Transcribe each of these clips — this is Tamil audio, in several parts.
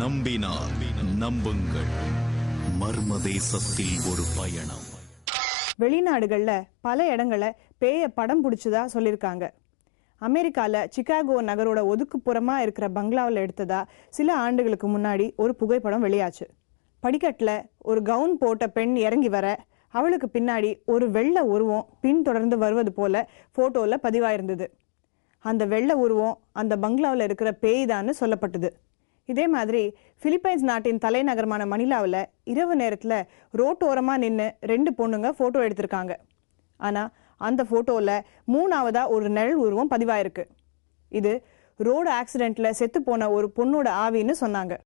நம்பினார் நம்புங்கள். மர்ம தேசத்தில் ஒரு பயணம். வெளிநாடுகள்ல பல இடங்கள்ல பேய படம் பிடிச்சதா சொல்லியிருக்காங்க. அமெரிக்கால சிகாகோ நகரோட ஒதுக்குப்புறமா இருக்கிற பங்களாவில் எடுத்ததா சில ஆண்டுகளுக்கு முன்னாடி ஒரு புகைப்படம் வெளியாச்சு. படிக்கட்டுல ஒரு கவுன் போட்ட பெண் இறங்கி வர, அவளுக்கு பின்னாடி ஒரு வெள்ளை உருவம் பின்தொடர்ந்து வருவது போல போட்டோல பதிவாயிருந்தது. அந்த வெள்ளை உருவம் அந்த பங்களாவில் இருக்கிற பேய்தான்னு சொல்லப்பட்டது. இதே மாதிரி பிலிப்பைன்ஸ் நாட்டின் தலைநகரமான மணிலாவில் இரவு நேரத்தில் ரோட்டோரமா நின்று 2 பொண்ணுங்க போட்டோ எடுத்திருக்காங்க. ஆனா அந்த போட்டோல 3ஆவதா ஒரு நிழல் உருவம் பதிவாயிருக்கு. இது ரோடு ஆக்சிடென்ட்ல செத்து போன ஒரு பொண்ணோட ஆவின்னு சொன்னாங்க.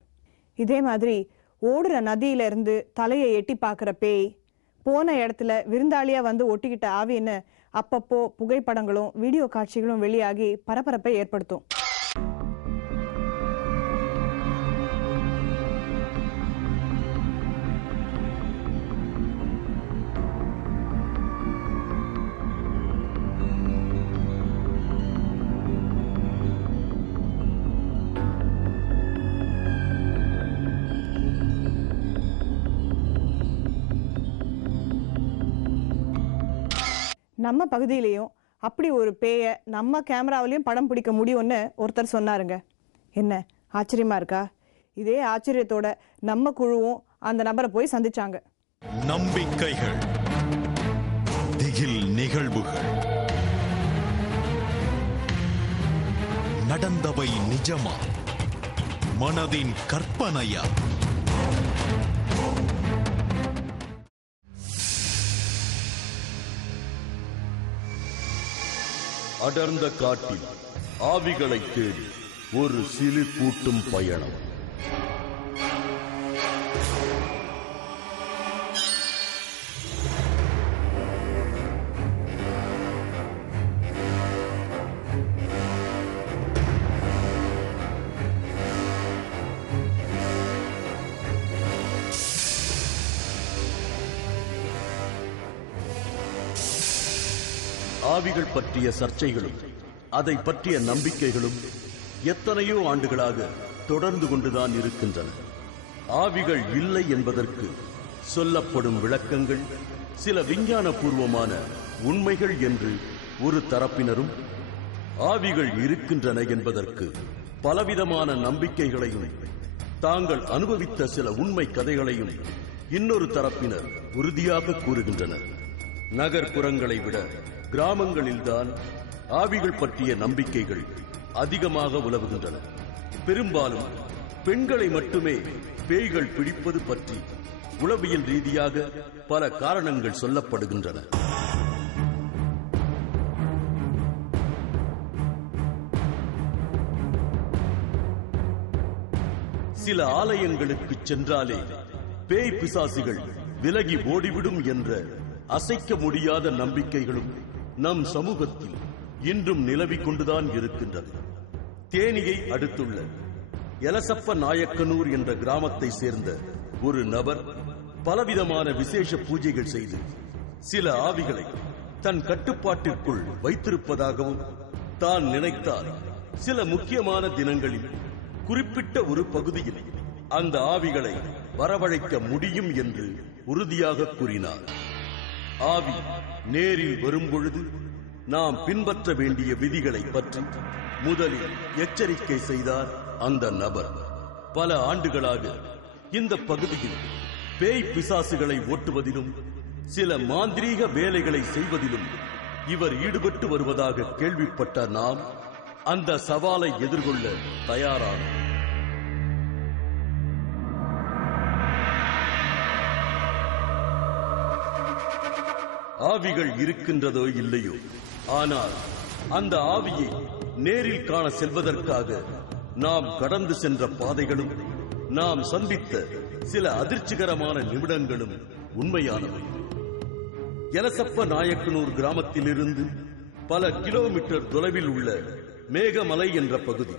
இதே மாதிரி ஓடுற நதியில இருந்து தலையை எட்டி பார்க்குற பேய், போன இடத்துல விருந்தாளியா வந்து ஒட்டிக்கிட்ட ஆவின்னு அப்பப்போ புகைப்படங்களும் வீடியோ காட்சிகளும் வெளியாகி பரபரப்பை ஏற்படுத்தும். நம்ம பகுதியிலையும் அப்படி ஒரு பேய நம்ம கேமராவிலையும் படம் பிடிக்க முடியும்னு ஒருத்தர் சொன்னாருங்க. என்ன ஆச்சரியமா இருக்கா? இதே ஆச்சரியத்தோட நம்ம குழுவும் அந்த நபரை போய் சந்திச்சாங்க. நம்பிக்கைகள், திகில் நிகழ்வுகள், நடந்தவை நிஜமா, மனதின் கற்பனையா? அடர்ந்த காட்டில் ஆவிகளை தேடி ஒரு சிலிர் கூட்டும் பயணம். ஆவிகள் பற்றிய சர்ச்சைகளும் அதை பற்றிய நம்பிக்கைகளும் எத்தனையோ ஆண்டுகளாக தொடர்ந்து கொண்டுதான் இருக்கின்றன. ஆவிகள் இல்லை என்பதற்கு சொல்லப்படும் விளக்கங்கள் சில விஞ்ஞானபூர்வமான உண்மைகள் என்று ஒரு தரப்பினரும், ஆவிகள் இருக்கின்றன என்பதற்கு பலவிதமான நம்பிக்கைகளையும் தாங்கள் அனுபவித்த சில உண்மை கதைகளையும் இன்னொரு தரப்பினர் உறுதியாக கூறுகின்றனர். நகர்ப்புறங்களை விட கிராமங்களில்தான் ஆவிகள் பற்றிய நம்பிக்கைகள் அதிகமாக உலவுகின்றன. பெரும்பாலும் பெண்களை மட்டுமே பேய்கள் பிடிப்பது பற்றி உளவியல் ரீதியாக பல காரணங்கள் சொல்லப்படுகின்றன. சில ஆலயங்களுக்கு சென்றாலே பேய் பிசாசுகள் விலகி ஓடிவிடும் என்ற அசைக்க முடியாத நம்பிக்கைகளும் நம் சமூகத்தில் இன்றும் நிலவிக் கொண்டுதான் இருக்கின்றது. தேனியை அடுத்துள்ள எலசப்ப நாயக்கனூர் என்ற கிராமத்தை சேர்ந்த ஒரு நபர் பலவிதமான விசேஷ பூஜைகள் செய்து சில ஆவிகளை தன் கட்டுப்பாட்டிற்குள் வைத்திருப்பதாகவும், தான் நினைத்தால் சில முக்கியமான தினங்களில் குறிப்பிட்ட ஒரு பகுதியில் அந்த ஆவிகளை வரவழைக்க முடியும் என்று உறுதியாக கூறினார். ஆவி நேரில் வரும்பொழுது நாம் பின்பற்ற வேண்டிய விதிகளை பற்றி முதலில் எச்சரிக்கை செய்தார் அந்த நபர். பல ஆண்டுகளாக இந்த பகுதியில் பேய் பிசாசுகளை ஓட்டுவதிலும் சில மாந்திரீக வேலைகளை செய்வதிலும் இவர் ஈடுபட்டு வருவதாக கேள்விப்பட்ட நாம் அந்த சவாலை எதிர்கொள்ள தயாரானோம். ஆவிகள் இருக்கின்றதோ இல்லையோ, ஆனால் அந்த ஆவியை நேரில் காண செல்வதற்காக நாம் கடந்து சென்ற பாதைகளும் நாம் சந்தித்த சில அதிர்ச்சிகரமான நிமிடங்களும் உண்மையானவை. எலசப்ப நாயக்கனூர் கிராமத்திலிருந்து பல கிலோமீட்டர் தொலைவில் உள்ள மேகமலை என்ற பகுதி.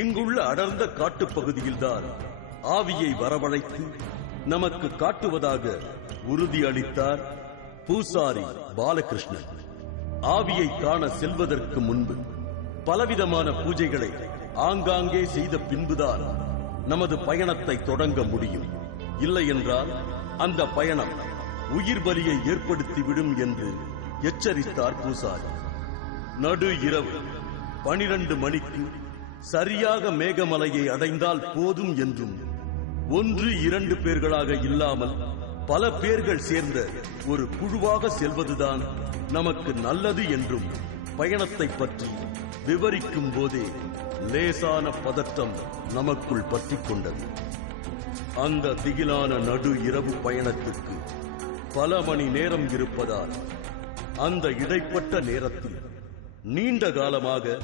இங்குள்ள அடர்ந்த காட்டுப்பகுதியில்தான் ஆவியை வரவழைத்து நமக்கு காட்டுவதாக உறுதி அளித்தார் பூசாரி பாலகிருஷ்ணன். ஆவியை காண செல்வதற்கு முன்பு பலவிதமான பூஜைகளை ஆங்காங்கே செய்த பின்புதான் நமது பயணத்தை தொடங்க முடியும். இல்லை என்றால் அந்த பயணம் உயிர் பலியை ஏற்படுத்திவிடும் என்று எச்சரித்தார் பூசாரி. நடு இரவு 12 மணிக்கு சரியாக மேகமலையை அடைந்தால் போதும் என்றும், 1-2 பேர்களாக இல்லாமல் பல பேர்கள் சேர்ந்த ஒரு குழுவாக செல்வதுதான் நமக்கு நல்லது என்றும் பயணத்தை பற்றி விவரிக்கும் போதே லேசான பதட்டம் நமக்குள் பற்றிக் கொண்டது. அந்த திகிலான நடு இரவு பயணத்துக்கு பல மணி நேரம் இருப்பதால் அந்த இடைப்பட்ட நேரத்தில் நீண்ட காலமாக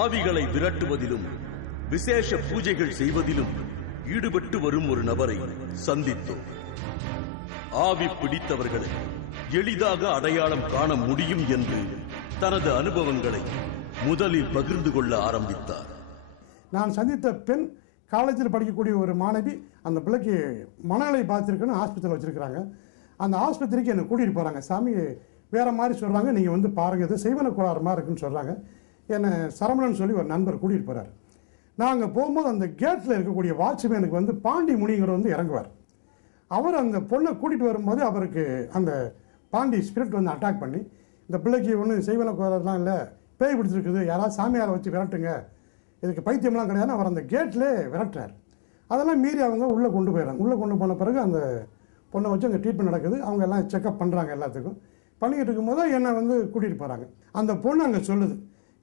ஆவிகளை விரட்டுவதிலும் விசேஷ பூஜைகள் செய்வதிலும் ஈடுபட்டு வரும் ஒரு நபரை சந்தித்தோம். ஆவி பிடித்தவர்களை எளிதாக அடையாளம் காண முடியும் என்று தனது அனுபவங்களை முதலில் பகிர்ந்து கொள்ள ஆரம்பித்தார். நான் சந்தித்த பெண் காலேஜில் படிக்கக்கூடிய ஒரு மாணவி. அந்த பிள்ளைக்கு மனநிலை பார்த்துருக்குன்னு ஆஸ்பத்திரியில் வச்சுருக்கிறாங்க. அந்த ஆஸ்பத்திரிக்கு என்னை கூட்டிகிட்டு போகிறாங்க. சாமி வேறு மாதிரி சொல்கிறாங்க, நீங்கள் வந்து பாருங்கள், இது செய்வன கோளாறு மாதிரி இருக்குன்னு சொல்கிறாங்க. என்னை சரவணன் சொல்லி ஒரு நண்பர் கூட்டிகிட்டு போகிறார். நான் அங்கே போகும்போது அந்த கேட்டில் இருக்கக்கூடிய வாட்ச்மேனுக்கு வந்து பாண்டி முனிங்கிறவர் வந்து இறங்குவார். அவர் அந்த பொண்ணை கூட்டிகிட்டு வரும்போது அவருக்கு அந்த பாண்டி ஸ்பிரிட் வந்து அட்டாக் பண்ணி, இந்த பிள்ளைக்கு ஒன்றும் செய்வன கோளாறுலாம் இல்லை, பேய் பிடிச்சிருக்குது, யாராவது சாமியாரை வச்சு விரட்டுங்க, இதுக்கு பைத்தியம்லாம் கிடையாது. அவர் அந்த கேட்லேயே விரட்டுறார். அதெல்லாம் மீறி அவங்க உள்ளே கொண்டு போயிடறாங்க. உள்ளே கொண்டு போன பிறகு அந்த பொண்ணை வச்சு அங்கே ட்ரீட்மெண்ட் நடக்குது. அவங்க எல்லாம் செக்அப் பண்ணுறாங்க. எல்லாத்துக்கும் பண்ணிக்கிட்டு இருக்கும்போது என்னை வந்து கூட்டிகிட்டு போகிறாங்க. அந்த பொண்ணு அங்கே சொல்லுது,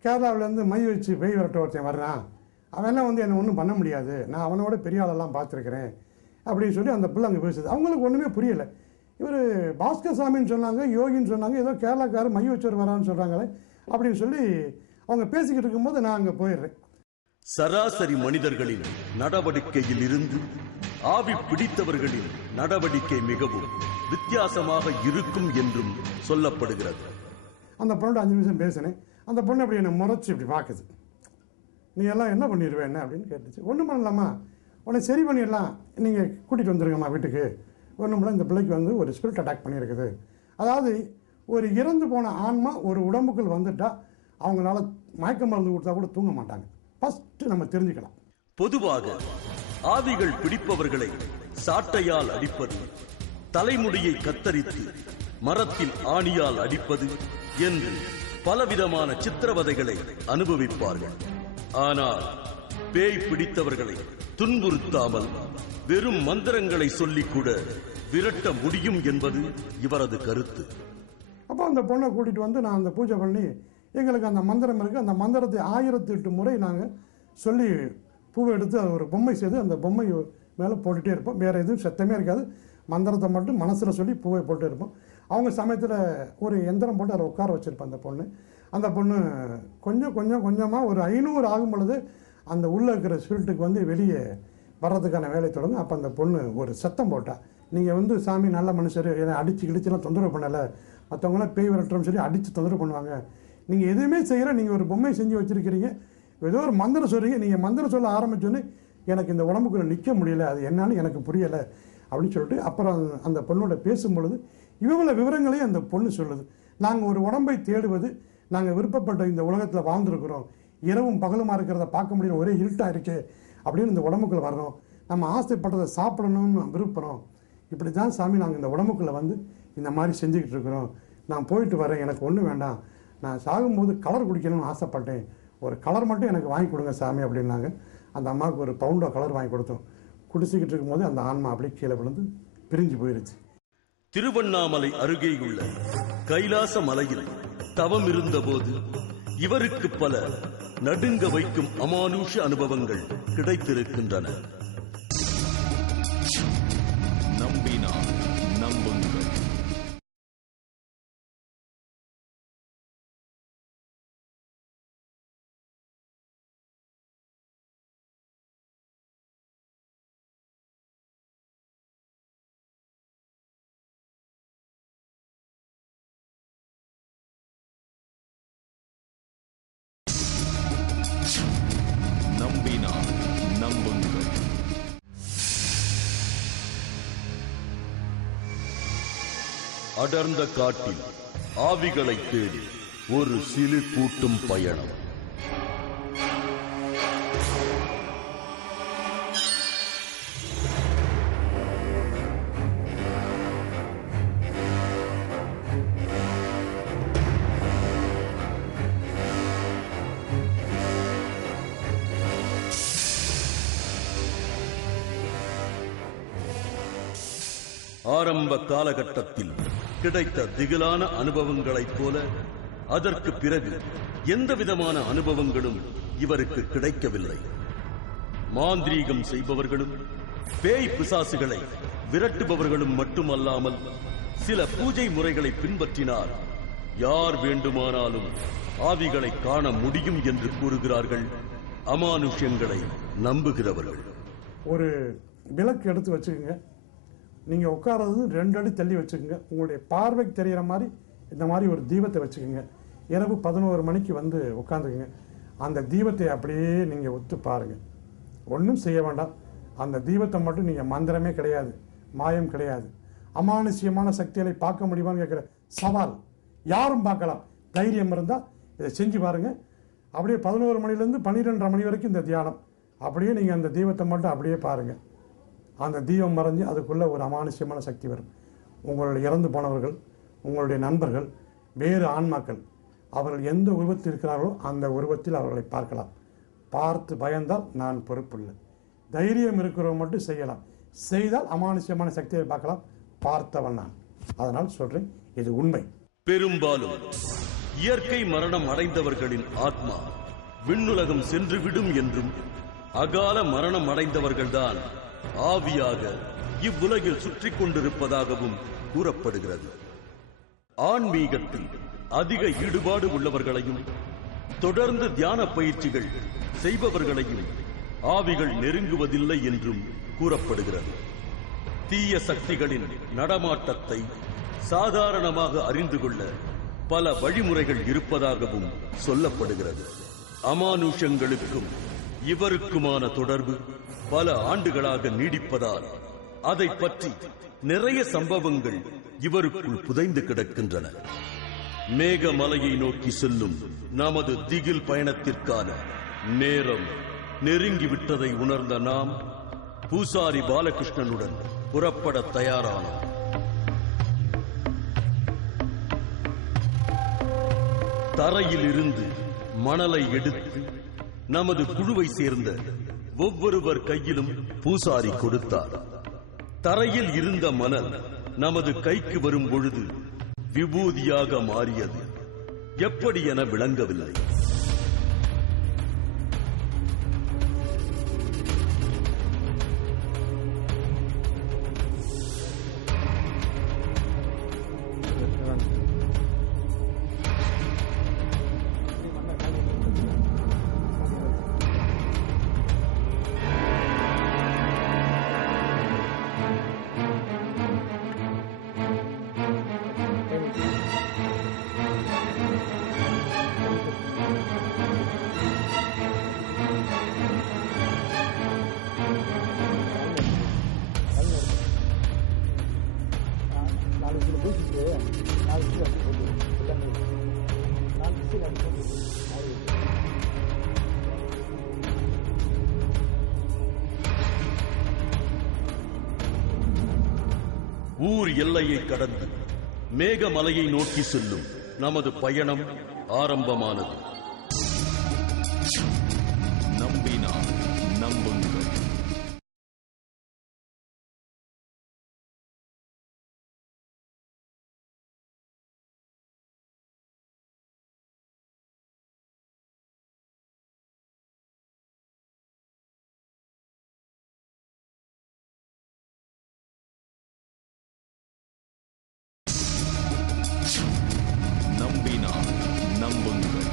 கேரளாவிலேருந்து மை வச்சு பேய் விரட்ட ஒருத்தன் வர்றான், அவன்லாம் வந்து என்னை ஒன்றும் பண்ண முடியாது, நான் அவனோட பெரிய ஆளெல்லாம் பார்த்துருக்கிறேன் அப்படின்னு சொல்லி அந்த பிள்ளை அங்கே பேசுது. அவங்களுக்கு ஒன்றுமே புரியலை. இவர் பாஸ்கர் சாமின்னு சொன்னாங்க, யோகின்னு சொன்னாங்க, ஏதோ கேரளாக்காரர் மை வச்சவர் வரான்னு சொல்கிறாங்களே அப்படின்னு சொல்லி அவங்க பேசிக்கிட்டு இருக்கும்போது நான் அங்கே போயிடுறேன். சராசரி மனிதர்களின் நடவடிக்கையில் இருந்து ஆவி பிடித்தவர்களின் நடவடிக்கை மிகவும் வித்தியாசமாக இருக்கும் என்றும் சொல்லப்படுகிறது. அந்த பொண்ணு 5 நிமிஷம் பேசினேன். அந்த பொண்ணு அப்படி என்னை முறைச்சி இப்படி பார்க்குது. நீ எல்லாம் என்ன பண்ணிடுவேன் என்ன அப்படின்னு கேட்டுச்சு. ஒன்றும் பண்ணலாமா, உன்னை சரி பண்ணிடலாம், நீங்கள் கூட்டிகிட்டு வந்துருங்கம்மா வீட்டுக்கு. ஒன்றும் இல்லை, இந்த பிள்ளைக்கு வந்து ஒரு ஸ்பிரிட் அட்டாக் பண்ணியிருக்குது. அதாவது ஒரு இறந்து போன ஆன்மா ஒரு உடம்புக்குள் வந்துட்டால் அவங்களால மயக்க மருந்து கொடுத்தா கூட தூங்க மாட்டாங்க. ஃபர்ஸ்ட் நம்ம தெரிஞ்சுக்கலாம். பொதுவாக ஆவிகள் பிடிப்பவர்களை சாட்டையால் அடிப்பது, தலைமுடியை கத்தரித்து மரத்தில் ஆணியால் அடிப்பது என்று பலவிதமான சித்திரவதைகளை அனுபவிப்பார்கள். ஆனால் பேய் பிடித்தவர்களை துன்புறுத்தாமல் வெறும் மந்திரங்களை சொல்லிக் கூட விரட்ட முடியும் என்பது இவரது கருத்து. அப்போ அந்த பொண்ணை கூட்டிகிட்டு வந்து நான் அந்த பூஜை பண்ணி, எங்களுக்கு அந்த மந்திரம் இருக்குது, அந்த மந்திரத்தை 1008 முறை நாங்கள் சொல்லி பூவை எடுத்து அது ஒரு பொம்மை செய்து அந்த பொம்மை மேலே போட்டுகிட்டே இருப்போம். வேறு எதுவும் சத்தமே இருக்காது. மந்திரத்தை மட்டும் மனசில் சொல்லி பூவை போட்டு இருப்போம். அவங்க சமயத்தில் ஒரு எந்திரம் போட்டு அதை உட்கார வச்சுருப்பேன். அந்த பொண்ணு கொஞ்சமாக ஒரு 500 ஆகும் பொழுது அந்த உள்ளே இருக்கிற ஸ்பிரிட்டுக்கு வந்து வெளியே வர்றதுக்கான வேலை தொடங்கும். அப்போ அந்த பொண்ணு ஒரு சத்தம் போட்டா, நீங்கள் வந்து சாமி நல்ல மனுஷர், என்னை அடித்து கிடிச்செல்லாம் தொந்தரவு பண்ணலை, மற்றவங்களாம் பேய் விரட்டுறோம்னு சொல்லி அடித்து தொந்தரவு பண்ணுவாங்க, நீங்கள் எதுவுமே செய்கிற, நீங்கள் ஒரு பொம்மை செஞ்சு வச்சுருக்கிறீங்க, ஏதோ ஒரு மந்திரம் சொல்கிறீங்க, நீங்கள் மந்திரம் சொல்ல ஆரம்பிச்சோன்னே எனக்கு இந்த உடம்புக்குள்ளே நிற்க முடியல, அது என்னன்னு எனக்கு புரியலை அப்படின்னு சொல்லிட்டு அப்புறம் அந்த பொண்ணோட பேசும்பொழுது இவ்வளவு விவரங்களையும் அந்த பொண்ணு சொல்லுது. நாங்கள் ஒரு உடம்பை தேடுவது, நாங்கள் விருப்பப்பட்ட இந்த உலகத்தில் வாழ்ந்துருக்கிறோம், இரவும் பகலுமா இருக்கிறத பார்க்க முடியல, ஒரே இருட்டாக இருக்கே அப்படின்னு இந்த உடம்புக்குள்ளே வர்றோம், நம்ம ஆசைப்பட்டதை சாப்பிடணும்னு விருப்பம், இப்படி தான் சாமி நாங்கள் இந்த உடம்புக்குள்ளே வந்து இந்த மாதிரி செஞ்சுக்கிட்டு இருக்கிறோம், நான் போயிட்டு வரேன், எனக்கு ஒன்றும் வேண்டாம், நான் சாகும்போது கலர் குடிக்கணும்னு ஆசைப்பட்டேன், ஒரு கலர் மட்டும் எனக்கு வாங்கி கொடுங்க சாமி அப்படின்னாங்க. அந்த அம்மாவுக்கு ஒரு பவுண்டோ கலர் வாங்கி கொடுத்தோம். குடிச்சிக்கிட்டு இருக்கும்போது அந்த ஆன்மா அப்படியே கீழே விழுந்து பிரிஞ்சு போயிருச்சு. திருவண்ணாமலை அருகேயுள்ள கைலாச மலையில் தவம் இருந்தபோது இவருக்கு பல நடுங்க வைக்கும் அமானுஷ அனுபவங்கள் கிடைத்திருக்கின்றன. நம்பினார் நம்புங்கள். நம்பினார் அடர்ந்த காட்டில் ஆவிகளை தேடி ஒரு சிலிர் கூட்டும் பயணம். ஆரம்ப காலகட்டத்தில் கிடைத்த திகிலான அனுபவங்களைப் போல அதற்கு பிறகு எந்த விதமான அனுபவங்களும் இவருக்கு கிடைக்கவில்லை. மாந்திரீகம் செய்பவர்களும் பேய் பிசாசுகளை விரட்டுபவர்களும் மட்டுமல்லாமல் சில பூஜை முறைகளை பின்பற்றினால் யார் வேண்டுமானாலும் ஆவிகளை காண முடியும் என்று கூறுகிறார்கள் அமானுஷ்யங்களை நம்புகிறவர்கள். ஒரு விளக்கு எடுத்து வச்சுக்கோங்க. நீங்கள் உட்கார்றது 2 அடி தள்ளி வச்சுக்கோங்க. உங்களுடைய பார்வைக்கு தெரிகிற மாதிரி இந்த மாதிரி ஒரு தீபத்தை வச்சுக்கோங்க. இரவு 11 மணிக்கு வந்து உட்காந்துக்குங்க. அந்த தீபத்தை அப்படியே நீங்கள் ஒத்து பாருங்கள். ஒன்றும் செய்ய வேண்டாம். அந்த தீபத்தை மட்டும் நீங்கள் மந்திரமே கிடையாது, மாயம் கிடையாது. அமானுஷ்யமான சக்திகளை பார்க்க முடியுமான்னு கேட்குற சவால் யாரும் பார்க்கலாம். தைரியம் இருந்தால் இதை செஞ்சு பாருங்கள். அப்படியே 11 மணிலேருந்து 12:30 மணி வரைக்கும் இந்த தியானம். அப்படியே நீங்கள் அந்த தீபத்தை மட்டும் அப்படியே பாருங்கள். அந்த தீபம் மறைஞ்சு அதுக்குள்ளே ஒரு அமானுஷ்யமான சக்தி வரும். உங்களுடைய இறந்து போனவர்கள், உங்களுடைய நண்பர்கள், வேறு ஆன்மாக்கள், அவர்கள் எந்த உருவத்தில் இருக்கிறார்களோ அந்த உருவத்தில் அவர்களை பார்க்கலாம். பார்த்து பயந்தால் நான் பொறுப்பில்லை. தைரியம் இருக்கிறவங்க மட்டும் செய்யலாம். செய்தால் அமானுஷ்யமான சக்தியை பார்க்கலாம். பார்த்தவன் நான். அதனால் சொல்றேன், இது உண்மை. பெரும்பாலும் இயற்கை மரணம் அடைந்தவர்களின் ஆத்மா விண்ணுலகம் சென்றுவிடும் என்றும், அகால மரணம் அடைந்தவர்கள்தான் ஆவியாக இவ்வுலகில் சுற்றி கொண்டிருப்பதாகவும் கூறப்படுகிறது. ஆன்மீகத்தில் அதிக ஈடுபாடு உள்ளவர்களையும் தொடர்ந்து தியான பயிற்சிகள் செய்பவர்களையும் ஆவிகள் நெருங்குவதில்லை என்றும் கூறப்படுகிறது. தீய சக்திகளின் நடமாட்டத்தை சாதாரணமாக அறிந்து கொள்ள பல வழிமுறைகள் இருப்பதாகவும் சொல்லப்படுகிறது. அமானுஷங்களுக்கும் இவருக்குமான தொடர்பு பல ஆண்டுகளாக நீடிப்பதால் அதை பற்றி நிறைய சம்பவங்கள் இவருக்குள் புதைந்து கிடக்கின்றன. மேகமலையை நோக்கி செல்லும் நமது திகில் பயணத்திற்கான நேரம் நெருங்கிவிட்டதை உணர்ந்த நாம் பூசாரி பாலகிருஷ்ணனுடன் புறப்பட தயாரானோம். தரையில் இருந்து மணலை எடுத்து நமது குழுவை சேர்ந்த ஒவ்வொருவர் கையிலும் பூசாரி கொடுத்தார். தரையில் இருந்த மணல் நமது கைக்கு வரும் பொழுது விபூதியாக மாறியது. எப்படி என விளங்கவில்லை. ஊர் எல்லையை கடந்து மேகமலையை நோக்கி செல்லும் நமது பயணம் ஆரம்பமானது. நம்பினார் நம்புங்கள். நம்பினார் நம்புங்கள்.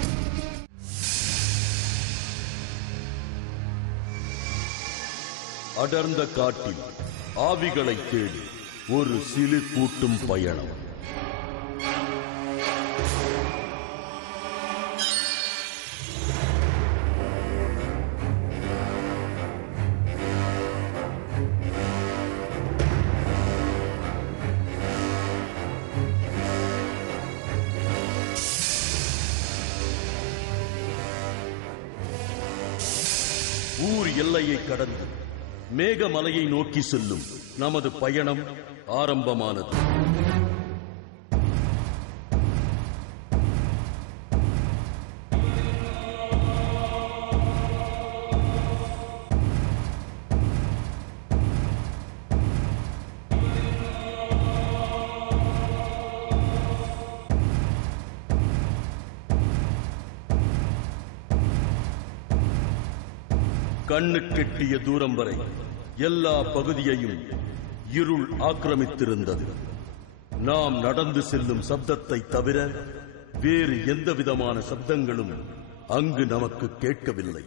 அடர்ந்த காட்டில் ஆவிகளை தேடி ஒரு சிலிர் கூட்டும் பயணம். எல்லையை கடந்து மேகமலையை நோக்கி செல்லும் நமது பயணம் ஆரம்பமானது. கண்ணு கெட்டிய தூரம் வரை எல்லா பகுதியையும் இருள் ஆக்கிரமித்திருந்தது. நாம் நடந்து செல்லும் சப்தத்தை தவிர வேறு எந்த விதமான சப்தங்களும் அங்கு நமக்கு கேட்கவில்லை.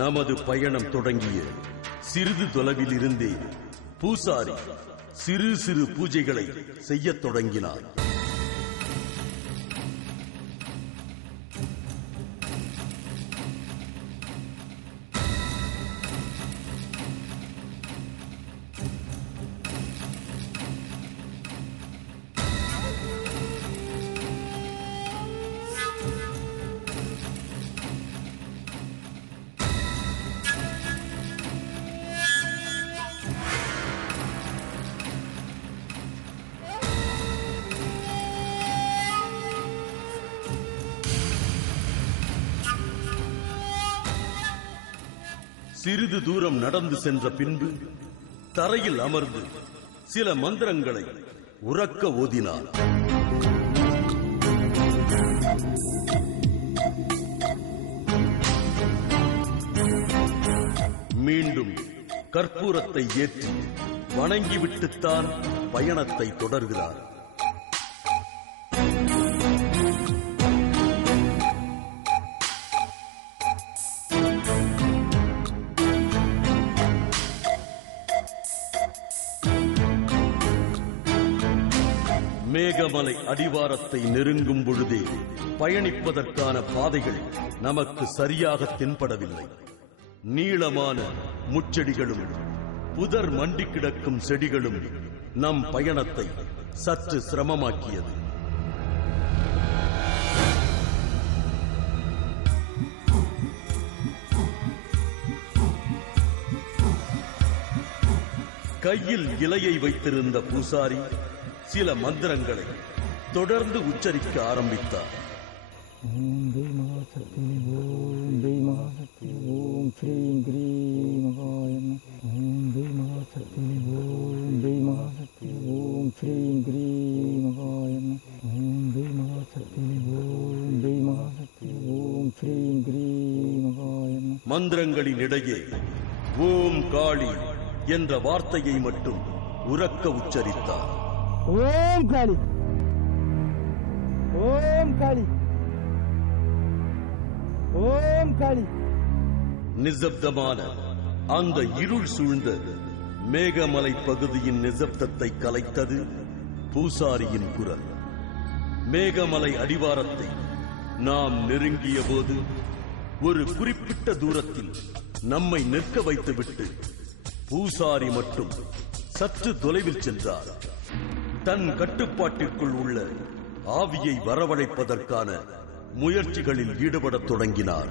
நமது பயணம் தொடங்கிய சிறிது தொலைவில் இருந்தே பூசாரி சிறு சிறு பூஜைகளை செய்யத் தொடங்கினார். சிறிது தூரம் நடந்து சென்ற பின்பு தரையில் அமர்ந்து சில மந்திரங்களை உரக்க ஓதினார். மீண்டும் கற்பூரத்தை ஏற்றி வணங்கிவிட்டுத்தான் பயணத்தை தொடர்கிறார். மேகமலை அடிவாரத்தை நெருங்கும் பொழுதே பயணிப்பதற்கான பாதைகள் நமக்கு சரியாக தென்படவில்லை. நீளமான முச்செடிகளும் புதர் மண்டி கிடக்கும் செடிகளும் நம் பயணத்தை சற்று சிரமமாக்கியது. கையில் இலையை வைத்திருந்த பூசாரி சில மந்திரங்களை தொடர்ந்து உச்சரிக்க ஆரம்பித்தார். ஓம் பீமா சக்தி ஓம் பீமா சக்தி ஓம் ஸ்ரீம் கிரீம் மகாயம் ஓம் பீமா சக்தி ஓம் பீமா சக்தி ஓம் ஸ்ரீம் கிரீம் மகாயம் ஓம் பீமா சக்தி ஓம் பீமா சக்தி ஓம் ஸ்ரீம் கிரீம் மகாயம். மந்திரங்களின் இடையே ஓம் காளி என்ற வார்த்தையை மட்டும் உரக்க உச்சரித்தார். ஓம் காளி ஓம் காளி ஓம் காளி. நிசப்தமான அந்த இருள் சூழ்ந்த மேகமலை பகுதியின் நிசப்தத்தை கலைத்தது பூசாரியின் குரல். மேகமலை அடிவாரத்தை நாம் நெருங்கிய போது ஒரு குறிப்பிட்ட தூரத்தில் நம்மை நிற்க வைத்துவிட்டு பூசாரி மட்டும் சற்று தொலைவில் சென்றார். தன் கட்டுப்பாட்டிற்குள் உள்ள ஆவியை வரவழைப்பதற்கான முயற்சிகளில் ஈடுபடத் தொடங்கினார்.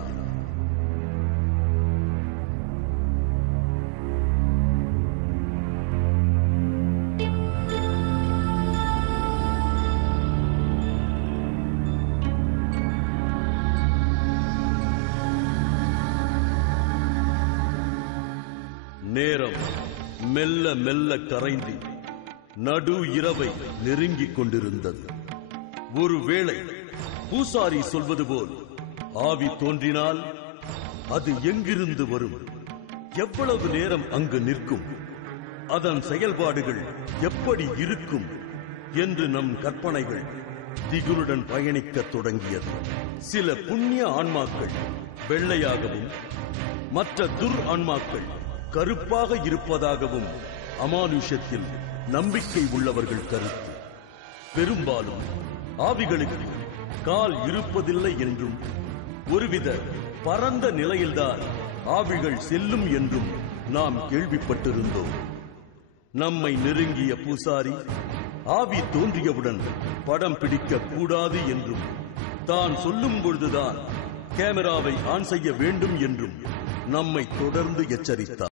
நேரம் மெல்ல மெல்ல கரைந்து நடு இரவை நெருங்கிக் கொண்டிருந்தது. ஒருவேளை பூசாரி சொல்வது போல் ஆவி தோன்றினால் அது எங்கிருந்து வரும், எவ்வளவு நேரம் அங்கு நிற்கும், அதன் செயல்பாடுகள் எப்படி இருக்கும் என்று நம் கற்பனைகள் திகிலுடன் பயணிக்கத் தொடங்கியது. சில புண்ணிய ஆன்மாக்கள் வெள்ளையாகவும் மற்ற துர் ஆன்மாக்கள் கருப்பாக இருப்பதாகவும் அமானுஷத்தில் நம்பிக்கை உள்ளவர்கள் கருத்து. பெரும்பாலும் ஆவிகளுக்கு கால் இருப்பதில்லை என்றும் ஒருவித பரந்த நிலையில்தான் ஆவிகள் செல்லும் என்றும் நாம் கேள்விப்பட்டிருந்தோம். நம்மை நெருங்கிய பூசாரி ஆவி தோன்றியவுடன் படம் பிடிக்க கூடாது என்றும், தான் சொல்லும் பொழுதுதான் கேமராவை ஆன் செய்ய வேண்டும் என்றும் நம்மை தொடர்ந்து எச்சரித்தார்.